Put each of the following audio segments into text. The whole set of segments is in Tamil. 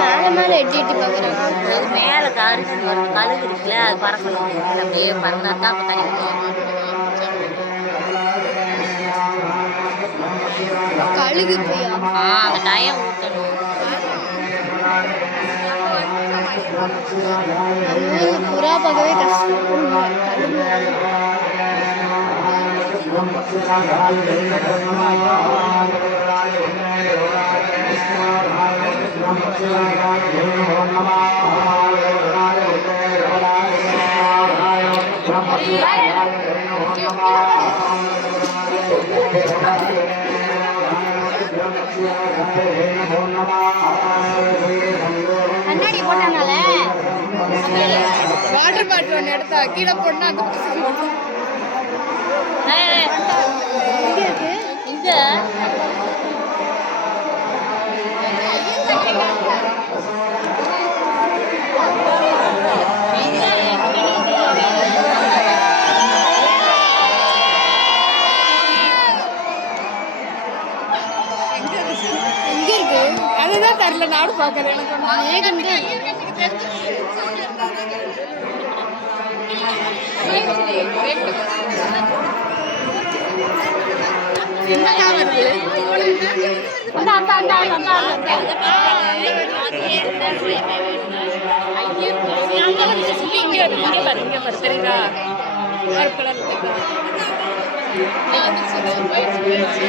மேலே மேலே எட்டி எட்டி பார்க்குறாங்க மேலே காரிசன் வரும் கழுகு இருக்குல்ல அது பறக்கணும். அப்படியே பறந்தா தான் அப்போ தண்ணி கழுகு போயா ஆ அந்த டயம் ஊற்றணும் புறா பார்க்கவே கஷ்டம். கண்ணாடி போட்டானால வாட்டர் பாட்டில் ஒன்று எடுத்தா கீழே போடணும் அந்த பக்கம் போடணும். ஏய், எங்கே இருக்கு? இங்க எங்கே இருக்கு அதுதான் தெரியல நானும் பார்க்கறேன் எனக்கு ஒண்ணும். மேகம் தான் இருக்கு. என்னக்கா வருது? அந்த அந்த அந்த அந்த அந்த அந்த இங்க இருக்கு, இங்க பாரு, இங்க பாரு, தெரியுதா? கருப்பு கலர்ல இருக்கு. நான் போயிடுச்சு, போயிடுச்சு.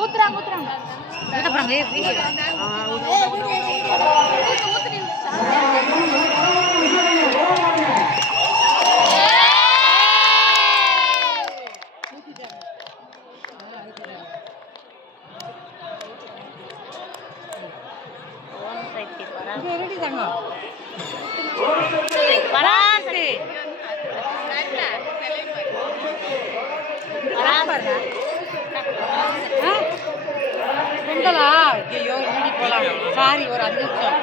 utrang utrang. Kita pernah ya பொங்கலா ஐயோ மூடி போலாம். சாரி ஒரு அஞ்சு நிமிஷம்.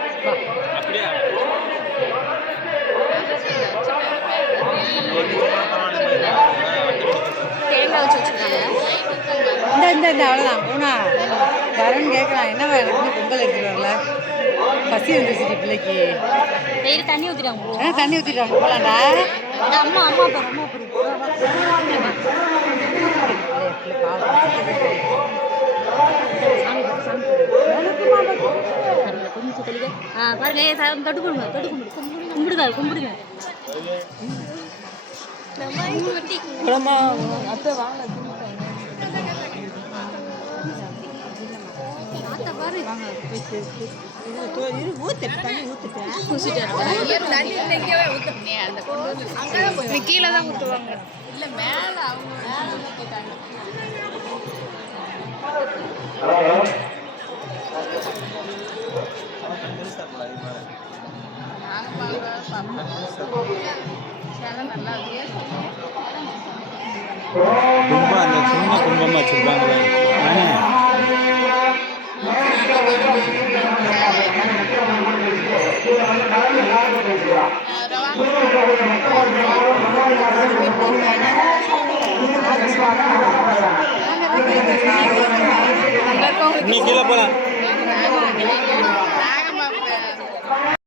தேங்காய் வச்சு வச்சுருக்காங்க. இந்த இந்த இந்த அவ்வளோதான் போனா வரேன்னு கேட்கலாம் என்ன எனக்கு பொங்கல் எடுத்துட்டு வரல? பசி வந்துருச்சு பிள்ளைக்கு. டெய்லி தண்ணி ஊற்றிட்டாங்க ஆ தண்ணி ஊற்றிட்டு போகலாம்டா அம்மா அம்மா அம்மா பாரு கொஞ்சம் தெளிவா பாருங்க. தொட்டு கும்பிடுங்க தொட்டு கும்பிடு கும்பிடுங்க கும்பிடுங்க தண்ணி கீழே தான் ஊத்துவாங்க இல்ல மேல அவங்க மேல கேட்டாங்க கும்பம் அந்த சின்ன கும்பமாக வச்சுருப்பாங்களே.